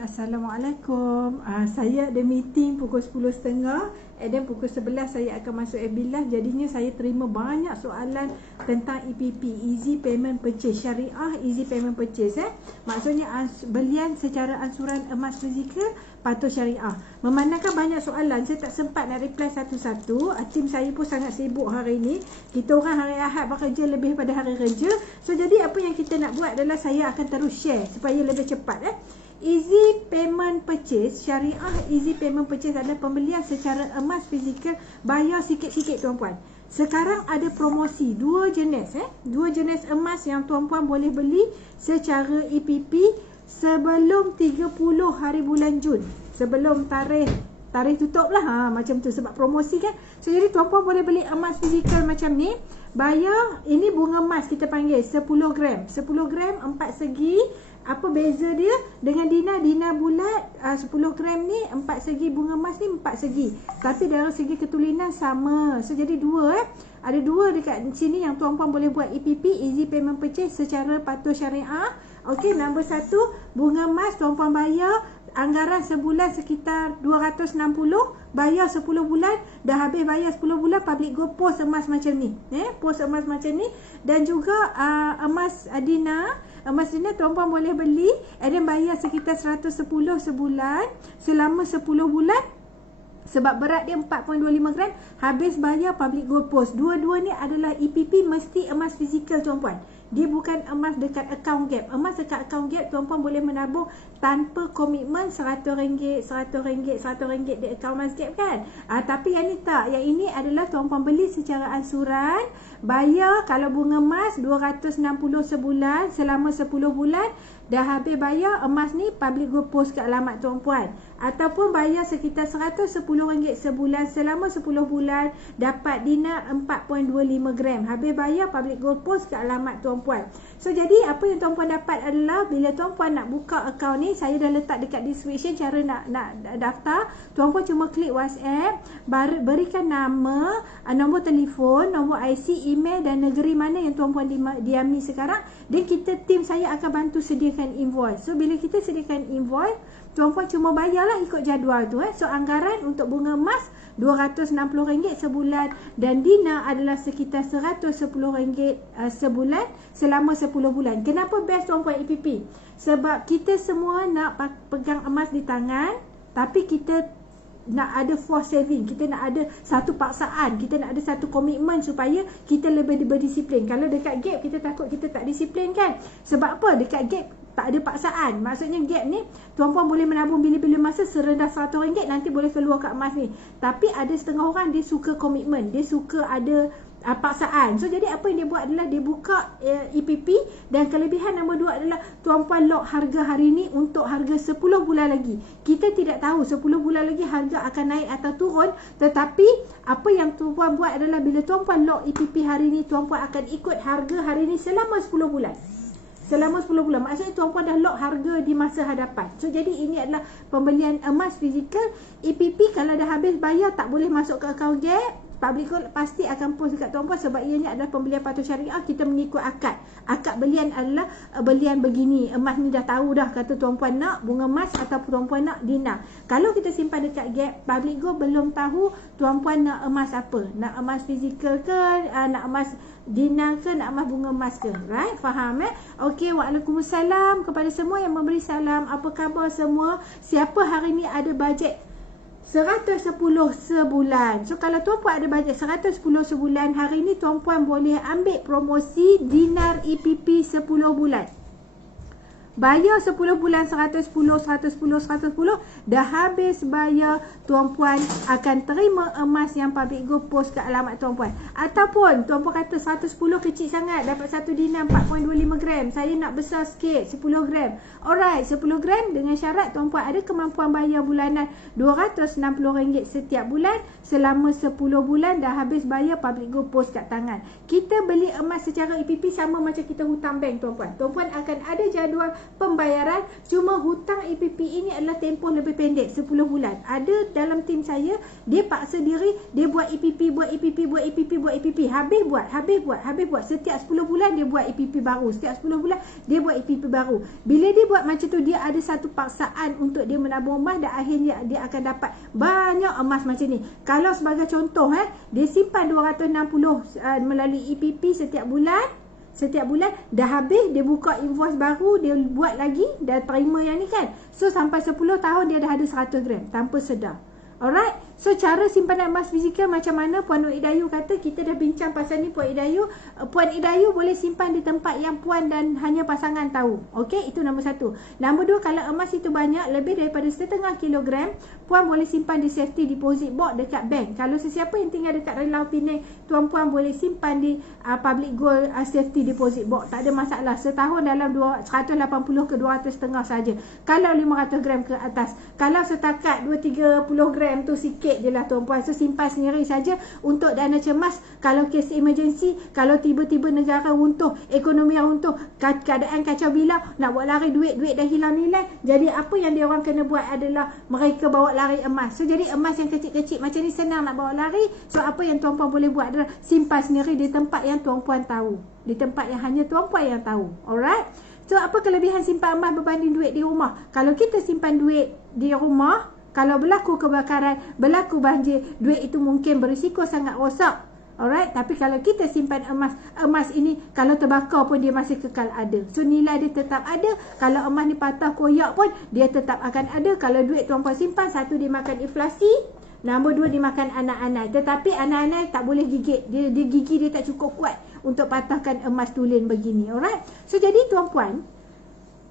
Assalamualaikum. Saya ada meeting pukul 10.30 dan pukul 11 saya akan masuk FB Live. Jadinya saya terima banyak soalan tentang EPP, Easy Payment Purchase, Syariah Easy Payment Purchase. Maksudnya belian secara ansuran emas fizikal patuh syariah. Memandangkan banyak soalan, saya tak sempat nak reply satu-satu. Tim saya pun sangat sibuk hari ini. Kita orang hari Ahad bekerja lebih pada hari kerja. So jadi apa yang kita nak buat adalah saya akan terus share supaya lebih cepat. Easy Payment Purchase, Syariah Easy Payment Purchase adalah pembelian secara emas fizikal, bayar sikit-sikit tuan-puan. Sekarang ada promosi dua jenis emas yang tuan-puan boleh beli secara EPP sebelum 30 hari bulan Jun. Sebelum tarikh tutup lah, macam tu sebab promosi kan. So jadi tuan-puan boleh beli emas fizikal macam ni. Bayar, ini bunga emas kita panggil 10 gram 4 segi. Apa beza dia dengan Dina bulat? 10 gram ni 4 segi, bunga emas ni 4 segi, tapi dari segi ketulinan sama. So jadi dua ada dua dekat sini yang tuan-puan boleh buat EPP, Easy Payment Purchase secara patuh syariah. Okey, nombor 1 bunga emas tuan-puan bayar anggaran sebulan sekitar 260, bayar 10 bulan, dah habis bayar 10 bulan public go post emas macam ni. Post emas macam ni. Dan juga emas Dina tuan-puan boleh beli dan bayar sekitar 110 sebulan selama 10 bulan. Sebab berat dia 4.25 gram, habis bayar public gold post. Dua-dua ni adalah EPP, mesti emas fizikal tuan-puan. Dia bukan emas dekat account gap. Emas dekat account gap tuan-puan boleh menabung tanpa komitmen RM100 di account emas gap kan. Tapi yang ni tak. Yang ini adalah tuan-puan beli secara ansuran. Bayar kalau bunga emas 260 sebulan selama 10 bulan. Dah habis bayar emas ni public go post ke alamat tuan-puan. Ataupun bayar sekitar RM110 sebulan selama 10 bulan, dapat Dina 4.25 gram. Habis bayar public go post ke alamat tuan-puan. So jadi apa yang tuan-puan dapat adalah bila tuan-puan nak buka akaun ni, saya dah letak dekat description cara nak daftar. Tuan-puan cuma klik WhatsApp, berikan nama, nombor telefon, nombor IC, email dan negeri mana yang tuan-puan diami sekarang, dan tim saya akan bantu sediakan invoice. So bila kita sediakan invoice, tuan-puan cuma bayarlah ikut jadual tu. So anggaran untuk bunga emas RM260 sebulan dan Dina adalah sekitar RM110 sebulan selama 10 bulan. Kenapa best tuan-puan EPP? Sebab kita semua nak pegang emas di tangan, tapi kita nak ada force saving, kita nak ada satu paksaan, kita nak ada satu komitmen supaya kita lebih berdisiplin. Kalau dekat gap kita takut kita tak disiplin kan. Sebab apa? Dekat gap tak ada paksaan. Maksudnya gap ni tuan-puan boleh menabung bila-bila masa serendah RM100, nanti boleh keluar kat emas ni. Tapi ada setengah orang dia suka komitmen, dia suka ada paksaan. So jadi apa yang dia buat adalah dia buka EPP. Dan kelebihan nombor 2 adalah tuan-puan lock harga hari ni untuk harga 10 bulan lagi. Kita tidak tahu 10 bulan lagi harga akan naik atau turun, tetapi apa yang tuan-puan buat adalah bila tuan-puan lock EPP hari ni, tuan-puan akan ikut harga hari ni selama 10 bulan. Selama 10 bulan. Maksudnya tuan-puan dah lock harga di masa hadapan. So jadi ini adalah pembelian emas fizikal. EPP kalau dah habis bayar tak boleh masuk ke account gap. Public gold pasti akan post dekat tuan-puan sebab ianya adalah pembelian patuh syariah. Kita mengikut akad. Akad belian adalah belian begini. Emas ni dah tahu dah kata tuan-puan nak bunga emas ataupun tuan-puan nak Dina. Kalau kita simpan dekat gap, public gold belum tahu tuan-puan nak emas apa. Nak emas fizikal ke, nak emas Dina ke, nak emas bunga emas ke. Right? Faham Okey, waalaikumsalam kepada semua yang memberi salam. Apa khabar semua? Siapa hari ni ada bajet 110 sebulan. So kalau tuan-puan ada bajet 110 sebulan, hari ni tuan-puan boleh ambil promosi dinar EPP 10 bulan. Bayar 10 bulan 110, dah habis bayar, tuan-puan akan terima emas yang public go post ke alamat tuan-puan. Ataupun tuan-puan kata 110 kecil sangat, dapat 1 dinar 4.25 gram, saya nak besar sikit 10 gram. Alright, 10 gram dengan syarat tuan-puan ada kemampuan bayar bulanan RM260 setiap bulan selama 10 bulan, dah habis bayar public go post kat tangan. Kita beli emas secara EPP sama macam kita hutang bank tuan-puan. Tuan-puan akan ada jadual pembayaran. Cuma hutang EPP ini adalah tempoh lebih pendek, 10 bulan. Ada dalam tim saya, dia paksa diri, dia buat EPP, buat EPP, buat EPP, buat EPP. Habis buat. Setiap 10 bulan dia buat EPP baru. Setiap 10 bulan dia buat EPP baru. Bila dia buat macam tu, dia ada satu paksaan untuk dia menabung emas dan akhirnya dia akan dapat banyak emas macam ni. Kalau sebagai contoh, dia simpan 260 melalui EPP setiap bulan, dah habis, dia buka invoice baru, dia buat lagi, dah terima yang ni kan. So sampai 10 tahun dia dah ada 100 gram tanpa sedar. Alright, so cara simpanan emas fizikal macam mana? Puan Nur Idayu kata, kita dah bincang pasal ni Puan Idayu. Puan Idayu boleh simpan di tempat yang puan dan hanya pasangan tahu. Okey, itu nombor 1. Nombor 2, kalau emas itu banyak, lebih daripada setengah kilogram, puan boleh simpan di safety deposit box dekat bank. Kalau sesiapa yang tinggal dekat Relau Penang, tuan-puan boleh simpan di public gold safety deposit box. Tak ada masalah. Setahun dalam 180 ke 200 setengah saja. Kalau 500 gram ke atas. Kalau setakat 2-30 gram tu sikit je lah tuan-puan. So simpan sendiri saja untuk dana cemas. Kalau kes emergency, kalau tiba-tiba negara runtuh, ekonomi yang runtuh, keadaan kacau bilau, nak buat lari duit dah hilang nilai. Jadi apa yang dia orang kena buat adalah mereka bawa lari emas. So jadi emas yang kecil-kecil macam ni senang nak bawa lari. So apa yang tuan-puan boleh buat adalah simpan sendiri di tempat yang tuan-puan tahu. Di tempat yang hanya tuan-puan yang tahu. Alright. So apa kelebihan simpan emas berbanding duit di rumah? Kalau kita simpan duit di rumah, kalau berlaku kebakaran, berlaku banjir, duit itu mungkin berisiko sangat rosak. Alright, tapi kalau kita simpan emas ini, kalau terbakar pun dia masih kekal ada. So nilai dia tetap ada. Kalau emas ni patah koyak pun, dia tetap akan ada. Kalau duit tuan-puan simpan, satu dia makan inflasi, nombor 2 dia makan anak-anak. Tetapi anak-anak tak boleh gigit. Dia gigi dia tak cukup kuat untuk patahkan emas tulen begini. Alright, so jadi tuan-puan,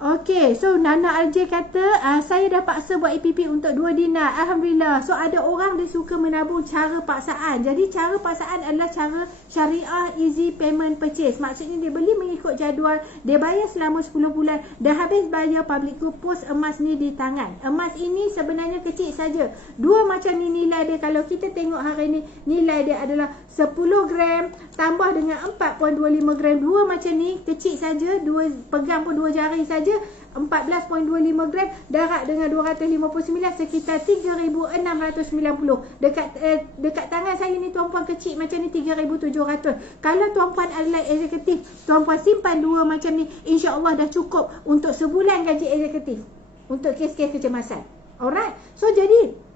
okey, so Nana RJ kata, saya dah paksa buat EPP untuk 2 dinar. Alhamdulillah. So ada orang dia suka menabung cara paksaan. Jadi cara paksaan adalah cara syariah easy payment purchase. Maksudnya dia beli mengikut jadual, dia bayar selama 10 bulan, dah habis bayar public good post emas ni di tangan. Emas ini sebenarnya kecil saja. 2 macam ni nilai dia. Kalau kita tengok hari ni, nilai dia adalah 10 gram tambah dengan 4.25 gram. 2 macam ni kecil saja, 2 pegang pun 2 jari saja. 14.25 gram darat dengan 259 sekitar 3,690. Dekat tangan saya ni tuan-puan kecil macam ni 3,700. Kalau tuan-puan adalah eksekutif, tuan-puan simpan 2 macam ni, insya-Allah dah cukup untuk sebulan gaji eksekutif untuk kes-kes kecemasan. Alright. So jadi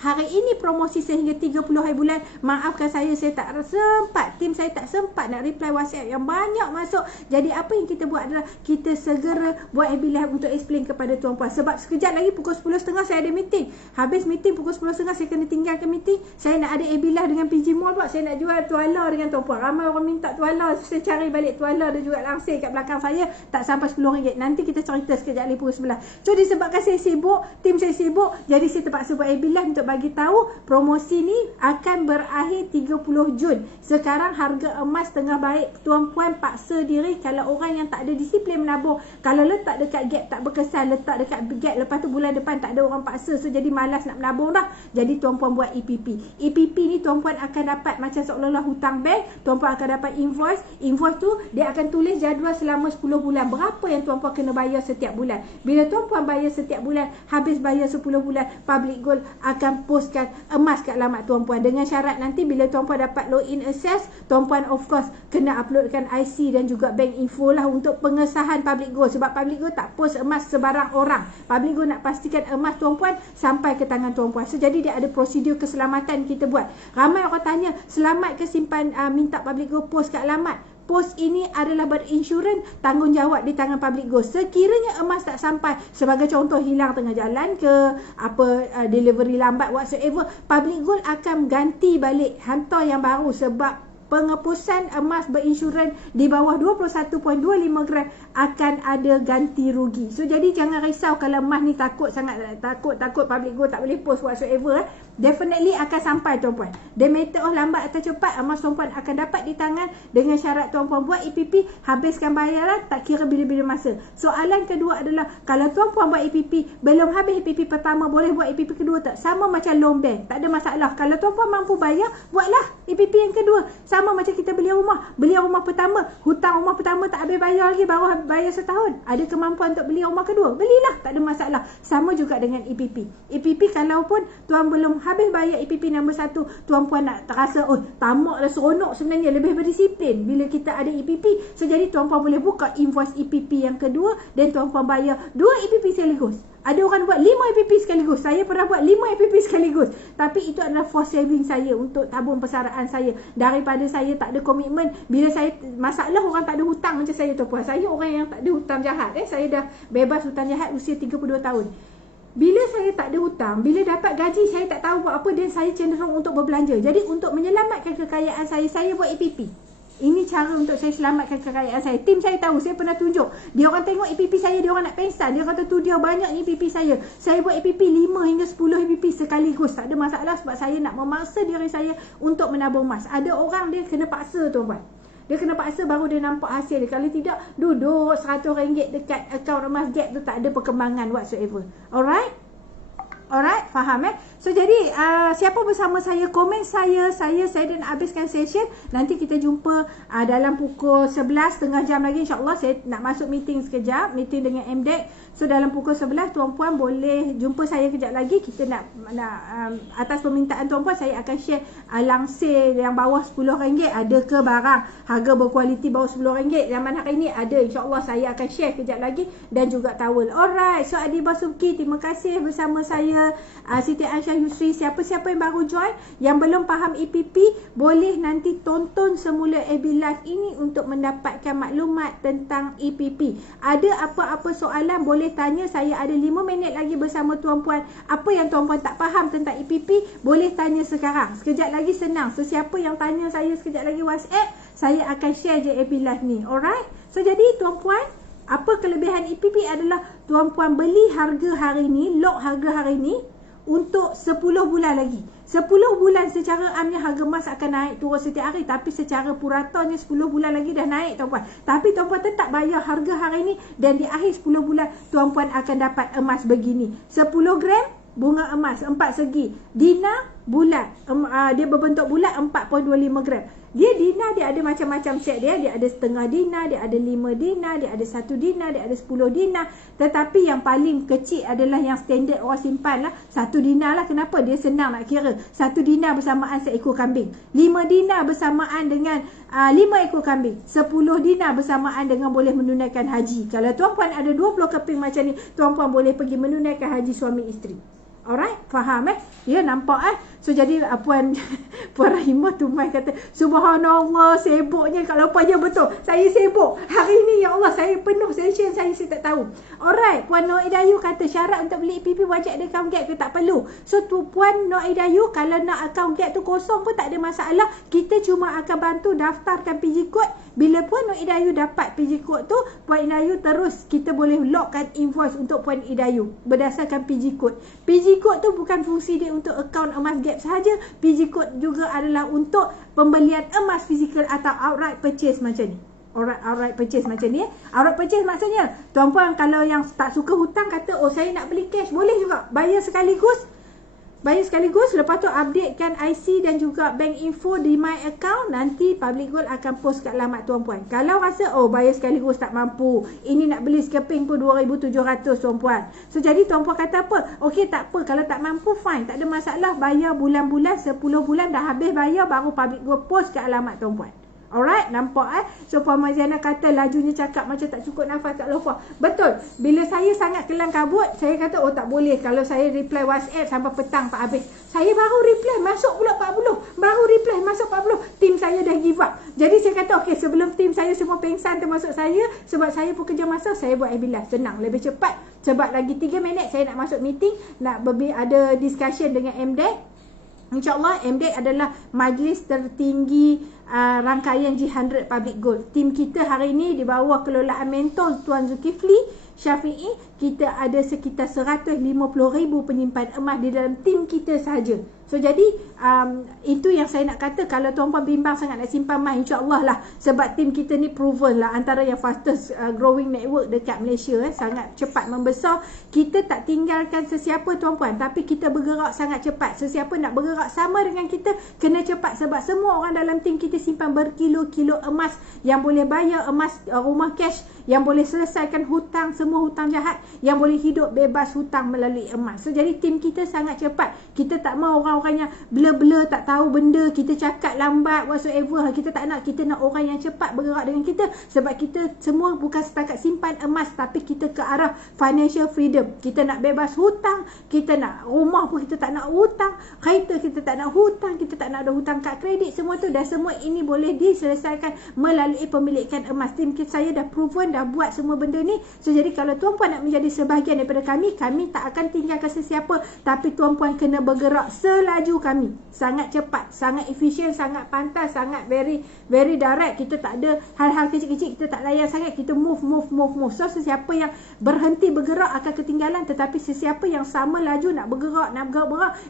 hari ini promosi sehingga 30 hari bulan. Maafkan saya tak sempat. Tim saya tak sempat nak reply WhatsApp yang banyak masuk. Jadi apa yang kita buat adalah kita segera buat webinar untuk explain kepada tuan-puan. Sebab sekejap lagi pukul 10.30 saya ada meeting. Habis meeting pukul 10.30 saya kena tinggalkan meeting. Saya nak ada webinar dengan PG Mall pula. Saya nak jual tuala dengan tuan-puan. Ramai orang minta tuala. Saya cari balik tuala dan juga langsir kat belakang saya. Tak sampai RM10. Nanti kita cerita sekejap lagi pukul 11. So disebabkan saya sibuk, tim saya sibuk, jadi saya terpaksa buat webinar untuk bagi tahu promosi ni akan berakhir 30 Jun. Sekarang harga emas tengah baik. Tuan-puan paksa diri. Kalau orang yang tak ada disiplin menabung, kalau letak dekat gap tak berkesan, letak dekat gap, lepas tu bulan depan tak ada orang paksa, so jadi malas nak menabung dah. Jadi tuan-puan buat EPP. EPP ni tuan-puan akan dapat macam seolah-olah hutang bank. Tuan-puan akan dapat invoice. Invoice tu dia akan tulis jadual selama 10 bulan. Berapa yang tuan-puan kena bayar setiap bulan. Bila tuan-puan bayar setiap bulan, habis bayar 10 bulan, Public Gold akan postkan emas kat alamat tuan-puan. Dengan syarat nanti bila tuan-puan dapat login access, tuan-puan of course kena uploadkan IC dan juga bank info lah untuk pengesahan Public Gold. Sebab Public Gold tak post emas sebarang orang. Public Gold nak pastikan emas tuan-puan sampai ke tangan tuan-puan. So jadi dia ada prosedur keselamatan kita buat. Ramai orang tanya, selamat ke simpan minta Public Gold post kat alamat? Pos ini adalah berinsurans, tanggungjawab di tangan Public Gold. Sekiranya emas tak sampai, sebagai contoh hilang tengah jalan ke, delivery lambat whatsoever, Public Gold akan ganti balik, hantar yang baru. Sebab penghapusan emas berinsurans di bawah 21.25 gram akan ada ganti rugi. So jadi jangan risau kalau emas ni takut Public Gold tak boleh post whatsoever. Definitely akan sampai tuan-puan. The matter of lambat atau cepat, emas tuan-puan akan dapat di tangan dengan syarat tuan-puan buat EPP, habiskan bayaran tak kira bila-bila masa. Soalan kedua adalah, kalau tuan-puan buat EPP, belum habis EPP pertama, boleh buat EPP kedua tak? Sama macam loan bank, tak ada masalah. Kalau tuan-puan mampu bayar, buatlah EPP yang kedua. Sama macam kita beli rumah pertama, hutang rumah pertama tak habis bayar lagi, baru bayar setahun. Ada kemampuan untuk beli rumah kedua, belilah, tak ada masalah. Sama juga dengan EPP. EPP kalau pun tuan belum habis bayar EPP nombor 1, tuan puan nak terasa, oh tamaklah seronok sebenarnya, lebih berdisiplin bila kita ada EPP. So jadi tuan puan boleh buka invoice EPP yang kedua dan tuan puan bayar 2 EPP sekaligus. Ada orang buat 5 EPP sekaligus. Saya pernah buat 5 EPP sekaligus. Tapi itu adalah for saving saya untuk tabung persaraan saya. Daripada saya tak ada komitmen. Bila saya masalah orang tak ada hutang macam saya tu puan. Saya orang yang tak ada hutang jahat. Saya dah bebas hutang jahat usia 32 tahun. Bila saya tak ada hutang, bila dapat gaji saya tak tahu buat apa dan saya cenderung untuk berbelanja. Jadi untuk menyelamatkan kekayaan saya buat EPP. Ini cara untuk saya selamatkan kekayaan saya. Tim saya tahu, saya pernah tunjuk. Dia orang tengok EPP saya, dia orang nak pengsan. Dia kata tu dia banyak ni EPP saya. Saya buat EPP 5 hingga 10 EPP sekaligus. Tak ada masalah sebab saya nak memaksa diri saya untuk menabung emas. Ada orang dia kena paksa tuan-tuan. Dia kena paksa baru dia nampak hasil dia. Kalau tidak, duduk RM100 dekat akaun emas gap tu tak ada perkembangan whatsoever. Alright? Alright, faham So jadi siapa bersama saya, komen saya dah nak habiskan session. Nanti kita jumpa dalam pukul 11, setengah jam lagi insyaAllah. Saya nak masuk meeting sekejap, meeting dengan MDEC. So dalam pukul 11 tuan-puan boleh jumpa saya kejap lagi. Kita nak atas permintaan tuan-puan saya akan share langsir yang bawah RM10. Ada ke barang harga berkualiti bawah RM10? Zaman hari ini ada, insyaAllah saya akan share kejap lagi. Dan juga towel. Alright, so Adiba Subki, terima kasih bersama saya. Siti Aisyah Yusri, siapa-siapa yang baru join, yang belum faham EPP, boleh nanti tonton semula AB Live ini untuk mendapatkan maklumat tentang EPP. Ada apa-apa soalan boleh tanya, saya ada 5 minit lagi bersama tuan-puan. Apa yang tuan-puan tak faham tentang EPP, boleh tanya sekarang. Sekejap lagi senang. So siapa yang tanya saya sekejap lagi WhatsApp, saya akan share je AB Live ni. Alright? So jadi tuan-puan, apa kelebihan EPP adalah tuan-puan beli harga hari ni, lock harga hari ni untuk 10 bulan lagi. 10 bulan secara amnya harga emas akan naik turun setiap hari. Tapi secara puratannya 10 bulan lagi dah naik tuan-puan. Tapi tuan-puan tetap bayar harga hari ni. Dan di akhir 10 bulan tuan-puan akan dapat emas begini. 10 gram bunga emas 4 segi. Dinar bulat. Dia berbentuk bulat 4.25 gram. Dia dinar, dia ada macam-macam set dia. Dia ada setengah dinar, dia ada 5 dinar, dia ada 1 dinar, dia ada 10 dinar. Tetapi yang paling kecil adalah yang standard orang simpan lah. 1 dinar lah. Kenapa? Dia senang nak kira. 1 dinar bersamaan seekor kambing. 5 dinar bersamaan dengan 5 ekor kambing. 10 dinar bersamaan dengan boleh menunaikan haji. Kalau tuan-puan ada 20 keping macam ni, tuan-puan boleh pergi menunaikan haji suami isteri. Alright, faham Ya, nampak So jadi Puan Rahimah Tumai kata, subhanallah, sibuknya kat lapan. Ya betul, saya sibuk hari ni, ya Allah, saya penuh session saya tak tahu. Alright, Puan Nur Idayu kata syarat untuk beli EPP wajib ada account gap ke? Tak perlu. So tu Puan Nur Idayu, kalau nak account gap tu kosong pun tak ada masalah. Kita cuma akan bantu daftarkan PG code. Bila Puan Nur Idayu dapat PG code tu, Puan Idayu terus kita boleh lockkan invoice untuk Puan Idayu berdasarkan PG code. PG code tu bukan fungsi dia untuk account emas gap sahaja. PG code juga adalah untuk pembelian emas fizikal atau outright purchase macam ni. Outright purchase macam ni. Outright purchase maksudnya tuan-puan kalau yang tak suka hutang kata, oh saya nak beli cash, boleh juga. Bayar sekaligus, lepas tu updatekan IC dan juga bank info di my account. Nanti Public Gold akan post kat alamat tuan-puan. Kalau rasa bayar sekaligus tak mampu, ini nak beli sekeping pun 2,700 tuan-puan. So jadi tuan-puan kata apa? Okey, tak apa, kalau tak mampu fine, tak ada masalah. Bayar bulan-bulan, 10 bulan dah habis bayar, baru Public Gold post kat alamat tuan-puan. Alright, nampak So Puan Maziana kata lajunya cakap macam tak cukup nafas kat lupa. Betul. Bila saya sangat kelang kabut, saya kata tak boleh kalau saya reply WhatsApp sampai petang tak habis. Saya baru reply masuk pula 40. Baru reply masuk 40. Tim saya dah give up. Jadi saya kata okey, sebelum tim saya semua pengsan termasuk saya, sebab saya pun kerja masa, saya buat Abilah. Senang, lebih cepat. Sebab lagi 3 minit saya nak masuk meeting, nak ada discussion dengan MDEC. InsyaAllah MDEC adalah majlis tertinggi rangkaian G100 Public Gold. Tim kita hari ini di bawah kelolaan mentor Tuan Zulkifli Syafi'i, kita ada sekitar 150,000 penyimpan emas di dalam tim kita sahaja. So jadi itu yang saya nak kata, kalau tuan-puan bimbang sangat nak simpan emas, insya-Allah lah, sebab tim kita ni proven lah antara yang fastest growing network dekat Malaysia, sangat cepat membesar. Kita tak tinggalkan sesiapa tuan-puan, tapi kita bergerak sangat cepat. Sesiapa nak bergerak sama dengan kita kena cepat, sebab semua orang dalam tim kita simpan berkilo-kilo emas, yang boleh bayar emas rumah cash, yang boleh selesaikan hutang, semua hutang jahat, yang boleh hidup bebas hutang melalui emas. So jadi tim kita sangat cepat. Kita tak mau orang-orang yang blur-blur, tak tahu benda, kita cakap lambat whatsoever. Kita tak nak, kita nak orang yang cepat bergerak dengan kita, sebab kita semua bukan setakat simpan emas, tapi kita ke arah financial freedom. Kita nak bebas hutang, kita nak rumah pun kita tak nak hutang, kereta kita tak nak hutang, kita tak nak ada hutang kad kredit, semua tu, dan semua ini boleh diselesaikan melalui pemilikan emas. Tim saya dah proven, dah buat semua benda ni. So jadi kalau tuan-puan nak menjadi sebahagian daripada kami tak akan tinggalkan sesiapa, tapi tuan-puan kena bergerak selaju kami. Sangat cepat, sangat efisien, sangat pantas, sangat very direct. Kita tak ada hal-hal kecil-kecil, kita tak layan sangat, kita move. So sesiapa yang berhenti bergerak akan ketinggalan, tetapi sesiapa yang sama laju nak bergerak,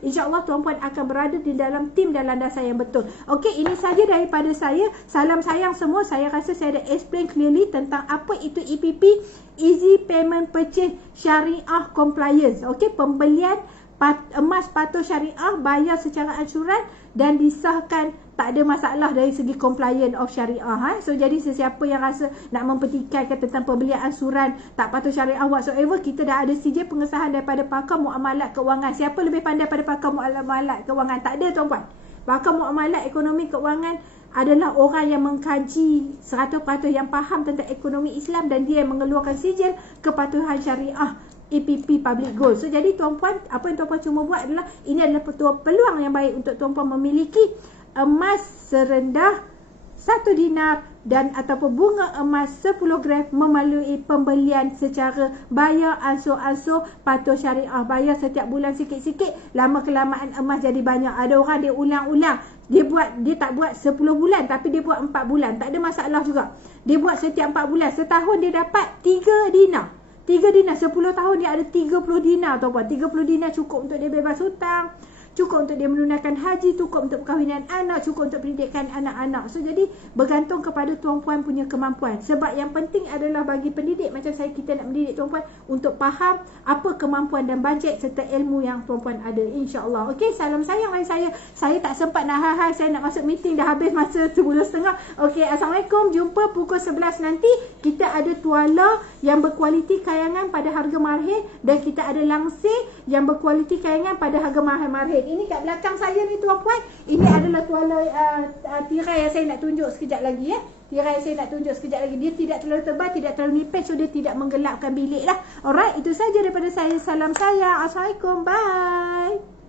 insya-Allah tuan-puan akan berada di dalam tim dan landasan yang betul. Okey, ini saja daripada saya. Salam sayang semua. Saya rasa saya dah explain clearly tentang apa itu EPP, Easy Payment Purchase Syariah Compliance. Okey, pembelian emas patuh syariah, bayar secara ansuran dan disahkan, tak ada masalah dari segi compliance of syariah. So jadi sesiapa yang rasa nak mempertikaikan tentang pembelian ansuran tak patuh syariah whatsoever, kita dah ada CJ pengesahan daripada pakar muamalat keuangan. Siapa lebih pandai pada pakar muamalat keuangan? Tak ada, tuan-puan. Pakar muamalat ekonomi keuangan adalah orang yang mengkaji 100% yang faham tentang ekonomi Islam, dan dia yang mengeluarkan sijil kepatuhan syariah EPP Public Gold. So jadi tuan-puan, apa yang tuan-puan cuma buat adalah, ini adalah peluang yang baik untuk tuan-puan memiliki emas serendah 1 dinar dan ataupun bunga emas 10 gram melalui pembelian secara bayar ansur-ansur patuh syariah. Bayar setiap bulan sikit-sikit, lama kelamaan emas jadi banyak. Ada orang dia ulang-ulang, dia tak buat 10 bulan tapi dia buat 4 bulan, tak ada masalah juga. Dia buat setiap 4 bulan, setahun dia dapat 3 dinar. 3 dinar, 10 tahun dia ada 30 dinar, tuan-puan. 30 dinar cukup untuk dia bebas hutang, cukup untuk dia menunaikan haji, cukup untuk perkahwinan anak, cukup untuk pendidikan anak-anak. So jadi bergantung kepada tuan-puan punya kemampuan. Sebab yang penting adalah bagi pendidik macam saya, kita nak mendidik tuan-puan untuk faham apa kemampuan dan bajet serta ilmu yang tuan-puan ada, insya-Allah. Okey, salam sayang dari saya. Saya tak sempat nak hai-hai, saya nak masuk meeting, dah habis masa 10:30. Okey, assalamualaikum. Jumpa pukul 11 nanti. Kita ada tuala yang berkualiti kayangan pada harga marhen, dan kita ada langsir yang berkualiti kayangan pada harga marhen. Ini kat belakang saya ni, tuan-puan, ini adalah tuala tirai yang saya nak tunjuk sekejap lagi, ya. Tirai yang saya nak tunjuk sekejap lagi, dia tidak terlalu tebal, tidak terlalu nipis, so dia tidak menggelapkan bilik lah. Alright, itu saja daripada saya. Salam sayang. Assalamualaikum. Bye.